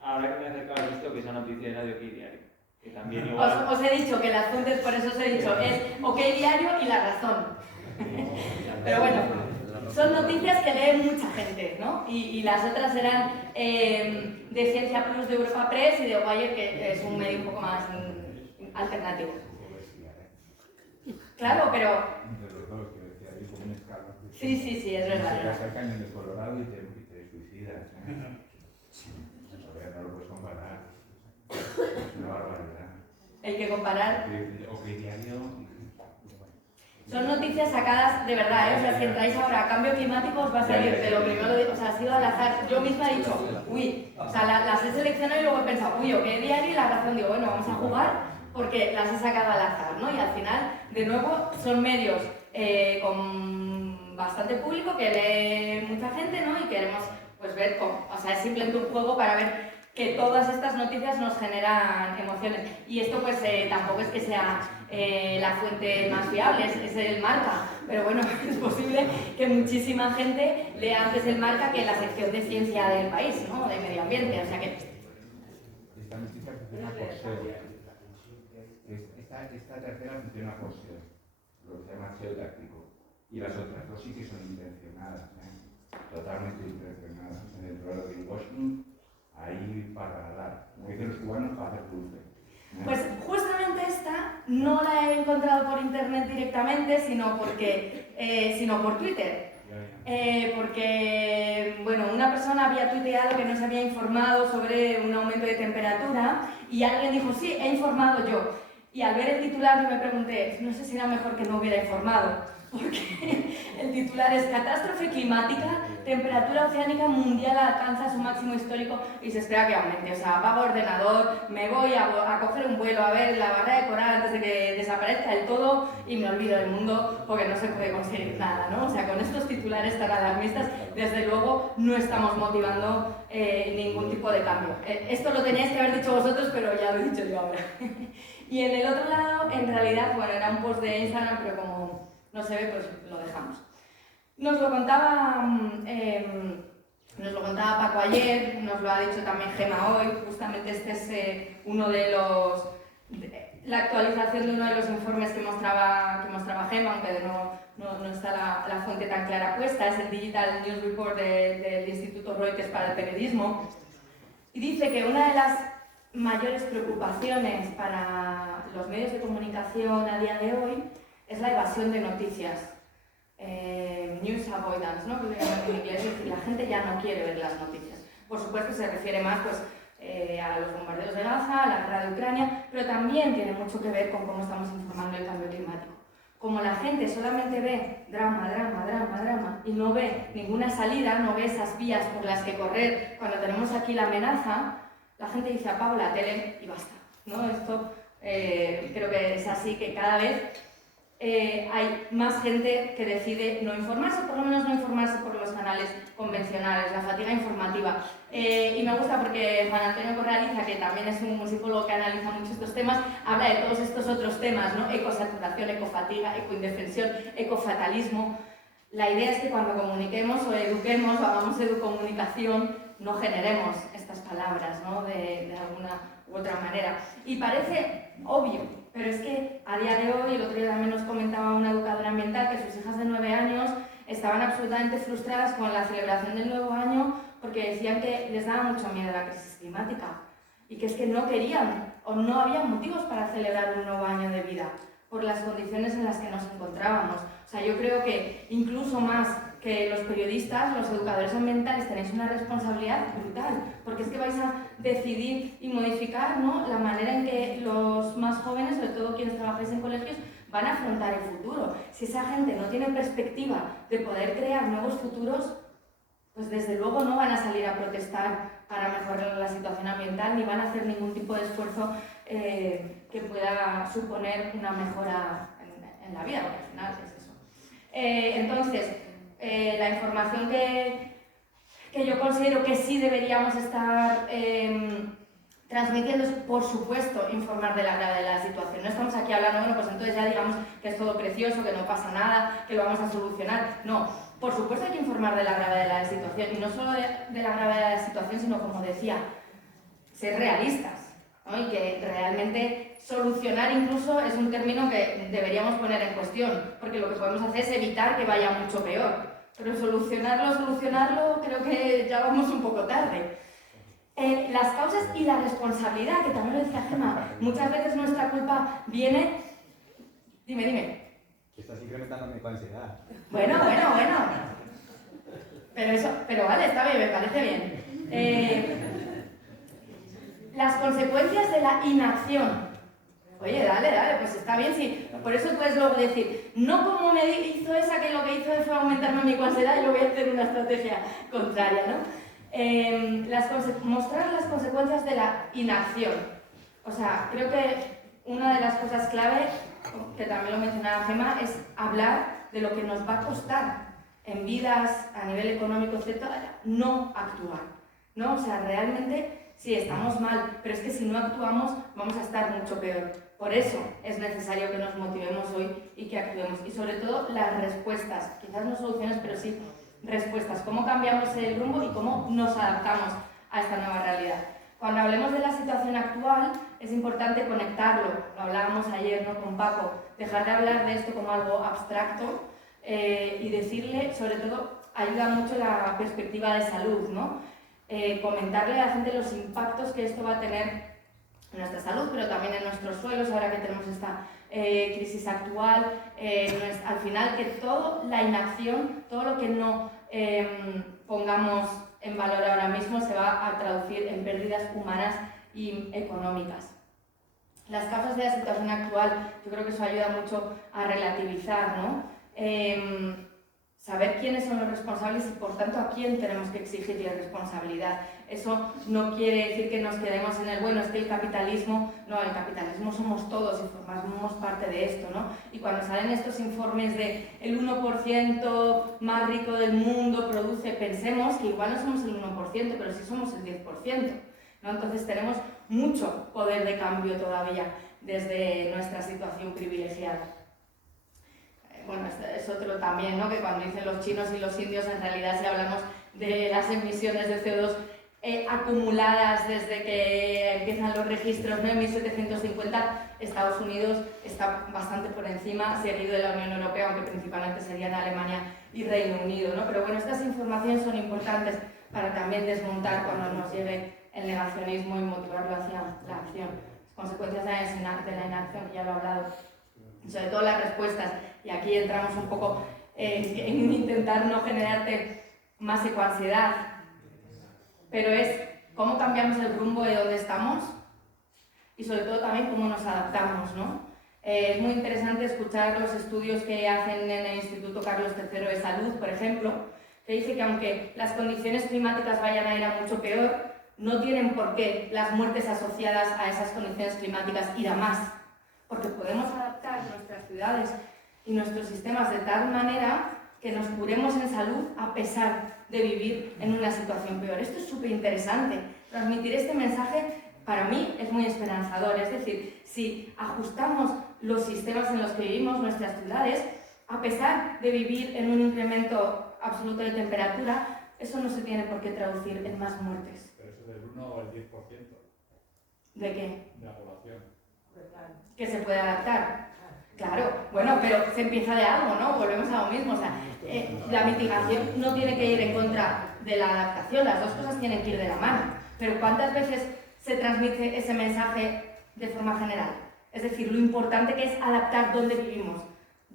Ahora que me he acercado a esto, que esa noticia era de OK Diario. Que también igual... Os he dicho que las fuentes, por eso os he dicho, es OK Diario y La Razón. Pero bueno, son noticias que lee mucha gente, ¿no? Y las otras eran de Ciencia Plus de Europa Press y de Wire, que es un medio un poco más alternativo. Claro, pero... Sí, es verdad. Llegas al cañón de Colorado y te suicidas. No lo puedes comparar. Es una barbaridad. Hay que comparar. OK Diario. Son noticias sacadas de verdad, ¿eh? O sea, si entráis ahora a cambio climático os va a salir de lo primero, o sea, ha sido al azar. Yo misma he dicho, uy, o sea, las he seleccionado y luego he pensado, uy, OK Diario y La Razón. Digo, bueno, vamos a jugar porque las he sacado al azar, ¿no? Y al final, de nuevo, son medios con bastante público que lee mucha gente, ¿no? Y queremos, pues, ver cómo, o sea, es simplemente un juego para ver que todas estas noticias nos generan emociones. Y esto pues tampoco es que sea la fuente más fiable, es el Marca. Pero bueno, es posible que muchísima gente lea antes el Marca que la sección de ciencia del país, ¿no? De medio ambiente, o sea que... Esta noticia funciona por SEO. Esta tercera funciona por SEO, lo que se llama SEO táctico. Y las otras dos sí que son intencionadas, totalmente intencionadas. Dentro de lo de Washington, ahí para dar, como dicen los cubanos, para hacer dulce. Pues justamente esta no la he encontrado por internet directamente, sino por Twitter. porque bueno, una persona había tuiteado que no se había informado sobre un aumento de temperatura y alguien dijo, sí, he informado yo. Y al ver el titular yo me pregunté, no sé si era mejor que no hubiera informado, porque el titular es catástrofe climática, temperatura oceánica mundial alcanza su máximo histórico y se espera que aumente. O sea, apago ordenador, me voy a coger un vuelo a ver la barrera de coral antes de que desaparezca del todo y me olvido del mundo porque no se puede conseguir nada, ¿no? O sea, con estos titulares tan alarmistas, desde luego no estamos motivando ningún tipo de cambio. Esto lo teníais que haber dicho vosotros, pero ya lo he dicho yo ahora. Y en el otro lado, en realidad, bueno, era un post de Instagram, pero como no se ve, pues lo dejamos. Nos lo contaba Paco ayer, nos lo ha dicho también Gema hoy, justamente este es uno de los... la actualización de uno de los informes que mostraba Gema, aunque no está la fuente tan clara puesta, es el Digital News Report del Instituto Reuters para el Periodismo, y dice que una de las mayores preocupaciones para los medios de comunicación a día de hoy es la evasión de noticias, news avoidance, ¿no? Que lo llaman en inglés, es decir, la gente ya no quiere ver las noticias. Por supuesto se refiere más pues, a los bombardeos de Gaza, a la guerra de Ucrania, pero también tiene mucho que ver con cómo estamos informando el cambio climático. Como la gente solamente ve drama y no ve ninguna salida, no ve esas vías por las que correr cuando tenemos aquí la amenaza, la gente dice apago la tele y basta, ¿no? Esto creo que es así, que cada vez hay más gente que decide no informarse, por lo menos no informarse por los canales convencionales, la fatiga informativa. Y me gusta porque Juan Antonio Corraliza, que también es un musicólogo que analiza mucho estos temas, habla de todos estos otros temas, ¿no? Ecosaturación, ecofatiga, ecoindefensión, ecofatalismo. La idea es que cuando comuniquemos o eduquemos o hagamos educomunicación, no generemos estas palabras, ¿no? de alguna u otra manera. Y parece obvio, pero es que a día de hoy, el otro día también nos comentaba una educadora ambiental que sus hijas de 9 años estaban absolutamente frustradas con la celebración del nuevo año porque decían que les daba mucho miedo la crisis climática y que es que no querían o no había motivos para celebrar un nuevo año de vida por las condiciones en las que nos encontrábamos. O sea, yo creo que incluso más que los periodistas, los educadores ambientales tenéis una responsabilidad brutal, porque es que vais a decidir y modificar, ¿no?, la manera en que los más jóvenes, sobre todo quienes trabajáis en colegios, van a afrontar el futuro. Si esa gente no tiene perspectiva de poder crear nuevos futuros, pues desde luego no van a salir a protestar para mejorar la situación ambiental, ni van a hacer ningún tipo de esfuerzo que pueda suponer una mejora en la vida, porque al final es eso. Entonces, la información que yo considero que sí deberíamos estar transmitiendo es, por supuesto, informar de la gravedad de la situación. No estamos aquí hablando, bueno, pues entonces ya digamos que es todo precioso, que no pasa nada, que lo vamos a solucionar. No, por supuesto hay que informar de la gravedad de la situación, y no solo de la gravedad de la situación, sino, como decía, ser realistas, ¿no? Y que realmente solucionar incluso es un término que deberíamos poner en cuestión, porque lo que podemos hacer es evitar que vaya mucho peor. Pero solucionarlo, creo que ya vamos un poco tarde. Las causas y la responsabilidad, que también lo decía Gema, muchas veces nuestra culpa viene... Dime. Que estás incrementando mi ansiedad. Bueno. Pero vale, está bien, me parece bien. Las consecuencias de la inacción. Oye, dale, pues está bien, sí. Por eso puedes luego decir, no como me hizo esa, que lo que hizo fue aumentarme mi ansiedad y yo voy a hacer una estrategia contraria, ¿no? Mostrar las consecuencias de la inacción. O sea, creo que una de las cosas clave, que también lo mencionaba Gema, es hablar de lo que nos va a costar en vidas, a nivel económico, etc., no actuar, ¿no? O sea, realmente sí, estamos mal, pero es que si no actuamos vamos a estar mucho peor. Por eso es necesario que nos motivemos hoy y que actuemos. Y sobre todo las respuestas, quizás no soluciones, pero sí respuestas. Cómo cambiamos el rumbo y cómo nos adaptamos a esta nueva realidad. Cuando hablemos de la situación actual, es importante conectarlo. Lo hablábamos ayer, ¿no?, con Paco. Dejar de hablar de esto como algo abstracto y decirle, sobre todo, ayuda mucho la perspectiva de salud, ¿no? Comentarle a la gente los impactos que esto va a tener en nuestra salud, pero también en nuestros suelos, ahora que tenemos crisis actual, al final que toda la inacción, todo lo que no pongamos en valor ahora mismo se va a traducir en pérdidas humanas y económicas. Las causas de la situación actual, yo creo que eso ayuda mucho a relativizar, ¿no? Saber quiénes son los responsables y por tanto a quién tenemos que exigirle responsabilidad. Eso no quiere decir que nos quedemos en el bueno, es que el capitalismo somos todos y formamos parte de esto, ¿no? Y cuando salen estos informes de el 1% más rico del mundo produce, pensemos que igual no somos el 1%, pero sí somos el 10%, ¿no? Entonces tenemos mucho poder de cambio todavía desde nuestra situación privilegiada. Bueno, es otro también, ¿no? Que cuando dicen los chinos y los indios, en realidad si hablamos de las emisiones de CO2 acumuladas desde que empiezan los registros, ¿no? En 1750, Estados Unidos está bastante por encima, seguido de la Unión Europea, aunque principalmente serían Alemania y Reino Unido, ¿no? Pero bueno, estas informaciones son importantes para también desmontar cuando nos llegue el negacionismo y motivarlo hacia la acción. Las consecuencias de la inacción, que ya lo he hablado, sobre todo las respuestas, y aquí entramos un poco en intentar no generarte más ecoansiedad, pero es cómo cambiamos el rumbo de donde estamos y sobre todo también cómo nos adaptamos, ¿no? Es muy interesante escuchar los estudios que hacen en el Instituto Carlos III de Salud, por ejemplo, que dice que aunque las condiciones climáticas vayan a ir a mucho peor, no tienen por qué las muertes asociadas a esas condiciones climáticas ir a más, porque podemos adaptar nuestras ciudades y nuestros sistemas de tal manera que nos curemos en salud a pesar de vivir en una situación peor. Esto es súper interesante. Transmitir este mensaje para mí es muy esperanzador. Es decir, si ajustamos los sistemas en los que vivimos, nuestras ciudades, a pesar de vivir en un incremento absoluto de temperatura, eso no se tiene por qué traducir en más muertes. Pero eso es del 1 o el 10%. ¿De qué? De la población. Que se puede adaptar. Claro, bueno, pero se empieza de algo, ¿no? Volvemos a lo mismo. O sea, la mitigación no tiene que ir en contra de la adaptación, las dos cosas tienen que ir de la mano. Pero ¿cuántas veces se transmite ese mensaje de forma general? Es decir, lo importante que es adaptar donde vivimos,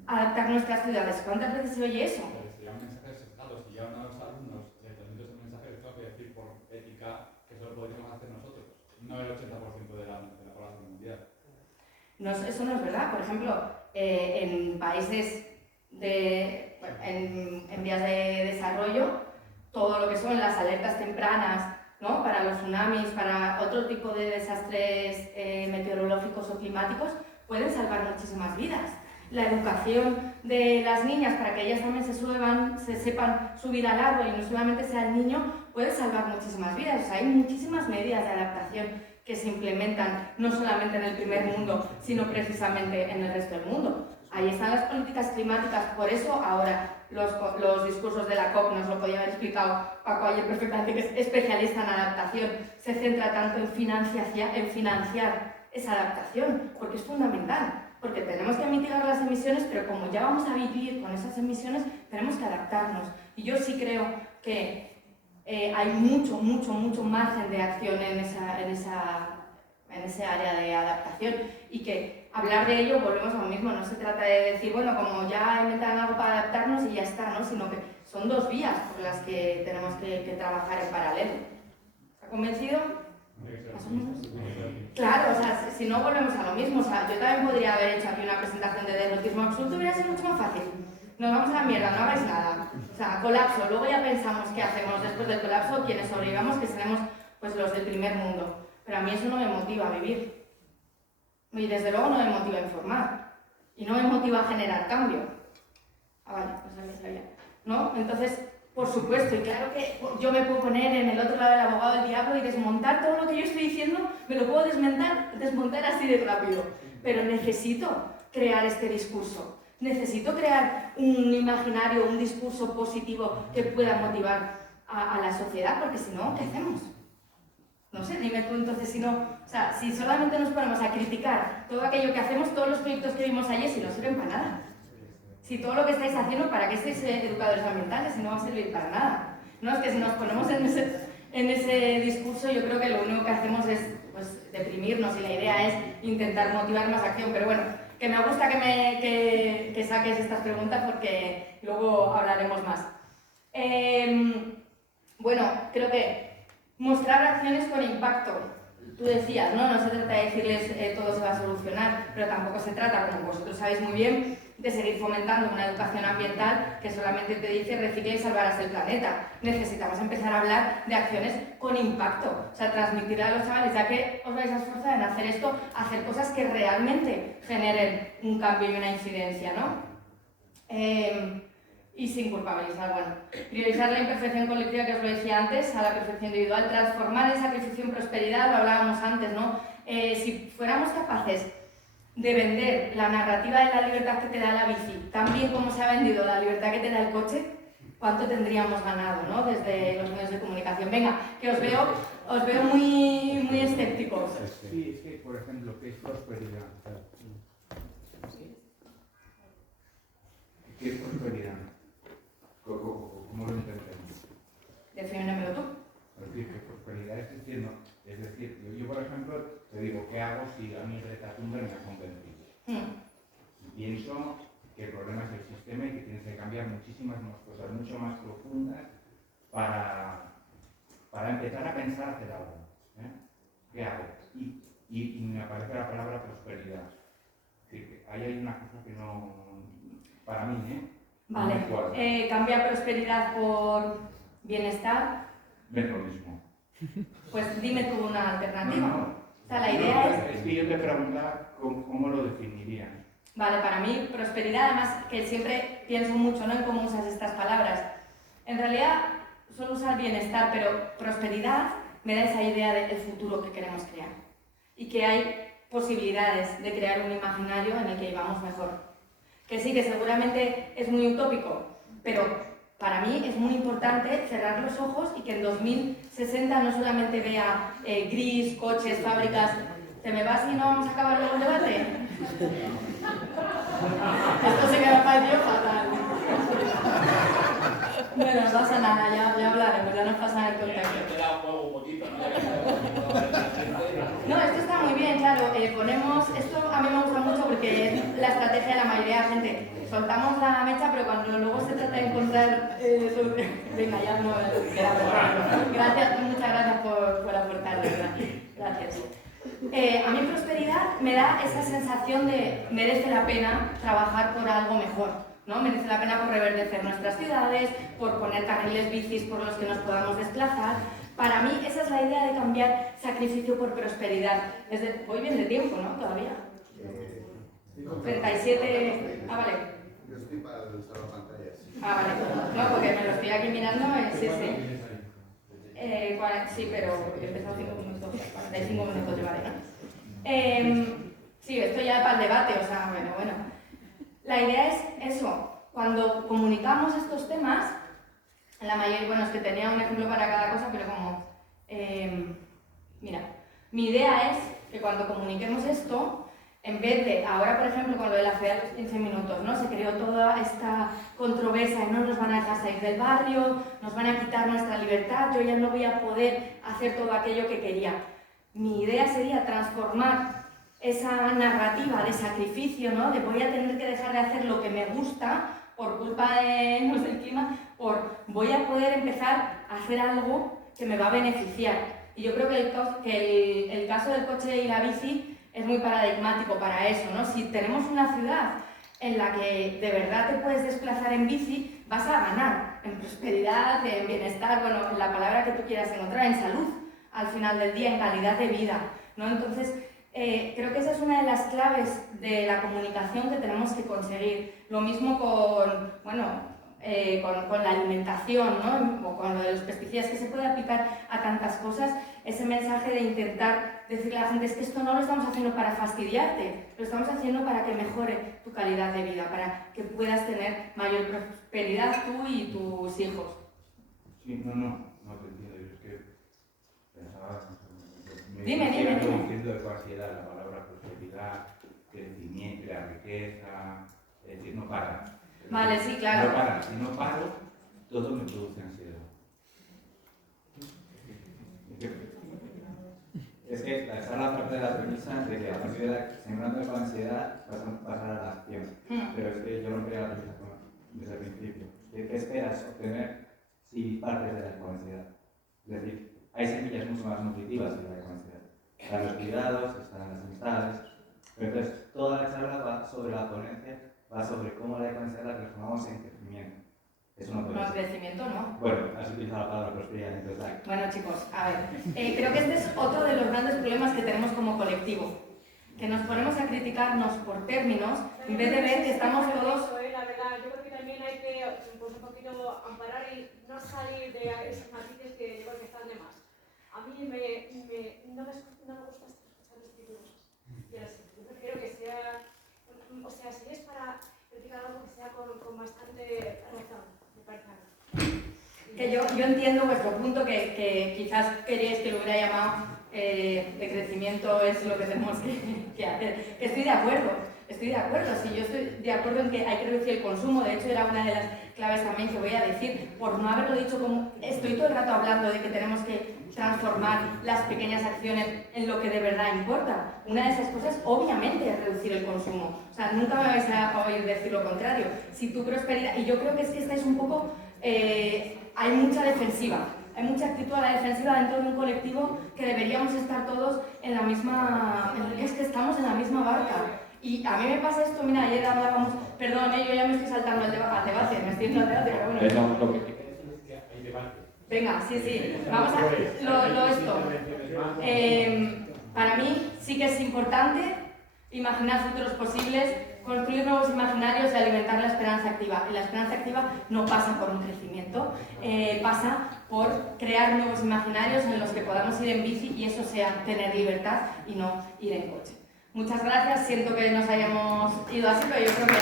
adaptar nuestras ciudades. ¿Cuántas veces se oye eso? Pero si un mensaje sesgado, si ya a los alumnos les transmito ese mensaje, les tengo que decir por ética que eso lo podríamos hacer nosotros, no el 80% de la población mundial. No, eso no es verdad. Por ejemplo, en países en vías de desarrollo, todo lo que son las alertas tempranas, ¿no? Para los tsunamis, para otro tipo de desastres meteorológicos o climáticos, pueden salvar muchísimas vidas. La educación de las niñas para que ellas también se sepan subir al árbol y no solamente sea el niño, puede salvar muchísimas vidas. O sea, hay muchísimas medidas de adaptación que se implementan no solamente en el primer mundo, sino precisamente en el resto del mundo. Ahí están las políticas climáticas, por eso ahora los discursos de la COP, nos lo podía haber explicado Paco ayer perfectamente, que es especialista en adaptación, se centra tanto en financiar esa adaptación, porque es fundamental, porque tenemos que mitigar las emisiones, pero como ya vamos a vivir con esas emisiones, tenemos que adaptarnos. Y yo sí creo que hay mucho margen de acción en ese área de adaptación y que hablar de ello, volvemos a lo mismo, no se trata de decir, bueno, como ya inventan algo para adaptarnos y ya está, ¿no? Sino que son dos vías por las que tenemos que trabajar en paralelo. ¿Está convencido? ¿Más o menos? Claro, o sea, si no volvemos a lo mismo, o sea, yo también podría haber hecho aquí una presentación de derrotismo absoluto, hubiera sido mucho más fácil. Nos vamos a la mierda, no hagáis nada. O sea, colapso, luego ya pensamos qué hacemos después del colapso, quienes sobrevivamos, que seremos pues los del primer mundo. Pero a mí eso no me motiva a vivir. Y desde luego no me motiva a informar. Y no me motiva a generar cambio. Ah, vale, pues sabía. ¿No? Entonces, por supuesto, y claro que yo me puedo poner en el otro lado del abogado del diablo y desmontar todo lo que yo estoy diciendo, me lo puedo desmontar así de rápido. Pero necesito crear este discurso. Necesito crear un imaginario, un discurso positivo que pueda motivar a la sociedad, porque si no, ¿qué hacemos? No sé, dime tú entonces si no, o sea, si solamente nos ponemos a criticar todo aquello que hacemos, todos los proyectos que vimos ayer, si no sirven para nada. Si todo lo que estáis haciendo, ¿para qué estáis educadores ambientales? Si no va a servir para nada. No, es que si nos ponemos en ese discurso, yo creo que lo único que hacemos es pues, deprimirnos y la idea es intentar motivar más acción. Pero bueno, que me gusta que saques estas preguntas porque luego hablaremos más. Bueno, creo que mostrar acciones con impacto. Tú decías, no se trata de decirles todo se va a solucionar, pero tampoco se trata, como vosotros sabéis muy bien, de seguir fomentando una educación ambiental que solamente te dice recicla y salvarás el planeta. Necesitamos empezar a hablar de acciones con impacto, o sea, transmitirle a los chavales, ya que os vais a esforzar en hacer esto, hacer cosas que realmente generen un cambio y una incidencia, ¿no? Y sin culpabilizar, bueno, priorizar la imperfección colectiva, que os lo decía antes, a la perfección individual, transformar el sacrificio en prosperidad, lo hablábamos antes, ¿no? Si fuéramos capaces de vender la narrativa de la libertad que te da la bici, tan bien como se ha vendido la libertad que te da el coche, ¿cuánto tendríamos ganado, ¿no? Desde los medios de comunicación. Venga, que os veo muy escépticos. Sí, es que, por ejemplo, ¿qué es prosperidad? ¿Qué es prosperidad? ¿Cómo lo entendemos? Defínemelo tú. Es decir, que prosperidad es decir, no. Es decir, yo, por ejemplo, te digo, ¿qué hago si a mí Greta Thunberg me ha convencido? Pienso que el problema es el sistema y que tienes que cambiar muchísimas más cosas, mucho más profundas, para empezar a pensar hacer algo. ¿Qué hago? Y me aparece la palabra prosperidad. Es decir, que ahí hay una cosa que no, para mí, Vale, cambiar prosperidad por bienestar. Es lo mismo. Pues dime tú una alternativa. No. O sea, la idea es que yo te preguntaba cómo lo definirías. Vale, para mí prosperidad, además que siempre pienso mucho, ¿no?, en cómo usas estas palabras. En realidad suelo usar bienestar, pero prosperidad me da esa idea del futuro que queremos crear. Y que hay posibilidades de crear un imaginario en el que vivamos mejor. Que sí, que seguramente es muy utópico, pero para mí es muy importante cerrar los ojos y que en 2060 no solamente vea gris, coches, fábricas. ¿Te me vas y no vamos a acabar luego el debate? Esto se queda parecido fatal. Bueno, no pasa nada, ya hablaremos, ya nos pasan el contacto. No, esto está muy bien, claro. Esto a mí me gusta mucho porque es la estrategia de la mayoría de la gente. Soltamos la mecha, pero cuando luego se trata de encontrar... Venga, ya no queda perfecto. Gracias, muchas gracias por aportar, de verdad. Gracias. A mí prosperidad me da esa sensación de merece la pena trabajar por algo mejor, ¿no? Merece la pena por reverdecer nuestras ciudades, por poner carriles bicis por los que nos podamos desplazar. Para mí esa es la idea de cambiar sacrificio por prosperidad. Voy bien de tiempo, ¿no? Todavía. 37... Ah, vale. Yo estoy para usar la pantalla. Ah, vale. No, porque me lo estoy aquí mirando. Sí. Sí, pero he empezado 5 minutos, 45 minutos llevaré, ¿no? Sí, esto ya para el debate, o sea, bueno. La idea es eso, cuando comunicamos estos temas, en la mayoría, bueno, es que tenía un ejemplo para cada cosa, pero como, mira, mi idea es que cuando comuniquemos esto, en vez de, ahora por ejemplo con lo de la FEA de los 15 minutos, ¿no? Se creó toda esta controversia y no nos van a dejar salir del barrio, nos van a quitar nuestra libertad, yo ya no voy a poder hacer todo aquello que quería. Mi idea sería transformar esa narrativa de sacrificio, ¿no? De voy a tener que dejar de hacer lo que me gusta por culpa de, no sé, el clima, voy a poder empezar a hacer algo que me va a beneficiar. Y yo creo que el caso del coche y la bici es muy paradigmático para eso, ¿no? Si tenemos una ciudad en la que de verdad te puedes desplazar en bici, vas a ganar en prosperidad, en bienestar, bueno, en la palabra que tú quieras encontrar, en salud, al final del día, en calidad de vida, ¿no? Entonces, creo que esa es una de las claves de la comunicación que tenemos que conseguir. Lo mismo con, bueno, con la alimentación, ¿no? O con lo de los pesticidas, que se puede aplicar a tantas cosas, ese mensaje de intentar decirle a la gente es que esto no lo estamos haciendo para fastidiarte, lo estamos haciendo para que mejore tu calidad de vida, para que puedas tener mayor prosperidad tú y tus hijos. Sí, no te entiendo, yo es que pensaba... Dime. Diciendo de ansiedad, la palabra prosperidad, crecimiento, la riqueza, es decir, no para. Vale, sí, claro. No para, si no paro, todo me produce ansiedad. Es que la charla parte de la premisa de que a partir de la sembrando de ansiedad vas a pasar a la acción. Pero es que yo no quería la premisa desde el principio. ¿Qué esperas obtener si partes de la ecoansiedad? Es decir, hay semillas mucho más nutritivas en la ecoansiedad. Están los cuidados, están las amistades. Pero entonces, toda la charla va sobre la ponencia, va sobre cómo la ecoansiedad la transformamos en crecimiento. Eso no puede No, ser. crecimiento no. Bueno, has utilizado la palabra prosperidad, entonces. Bueno, chicos, a ver, creo que este es otro de los grandes problemas que tenemos como colectivo. Que nos ponemos a criticarnos por términos en vez de ver que estamos todos... La verdad, yo creo que también hay que pues, un poquito amparar y no salir de esos matices que yo creo que están de más. A mí no me gusta escuchar este tipo de cosas. Yo prefiero que sea, o sea, si es para criticar algo que sea con bastante razón, me parece a mí. Que yo entiendo vuestro punto, que quizás queríais que lo hubiera llamado de crecimiento es lo que tenemos que hacer. Que estoy de acuerdo, sí, yo estoy de acuerdo en que hay que reducir el consumo. De hecho, era una de las claves también que voy a decir, por no haberlo dicho como... Estoy todo el rato hablando de que tenemos que transformar las pequeñas acciones en lo que de verdad importa. Una de esas cosas, obviamente, es reducir el consumo. O sea, nunca me vais a oír decir lo contrario. Si tu prosperidad... Y yo creo que es que estáis un poco... hay mucha defensiva. Hay mucha actitud a la defensiva dentro de un colectivo que deberíamos estar todos en la misma... Es que estamos en la misma barca. Y a mí me pasa esto, mira, ayer hablábamos... Perdón, yo ya me estoy saltando al debate, me estoy yendo al debate, pero bueno... Hay debate. Venga, sí. Vamos a... esto. Para mí sí que es importante imaginar futuros posibles, construir nuevos imaginarios y alimentar la esperanza activa. Y la esperanza activa no pasa por un crecimiento, pasa por crear nuevos imaginarios en los que podamos ir en bici y eso sea tener libertad y no ir en coche. Muchas gracias, siento que nos hayamos ido así, pero yo creo que...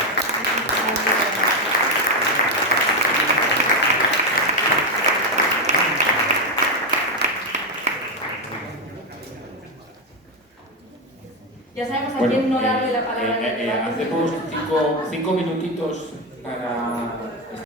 Ya sabemos a quién no darle la palabra en el debate. Hacemos 5 minutitos para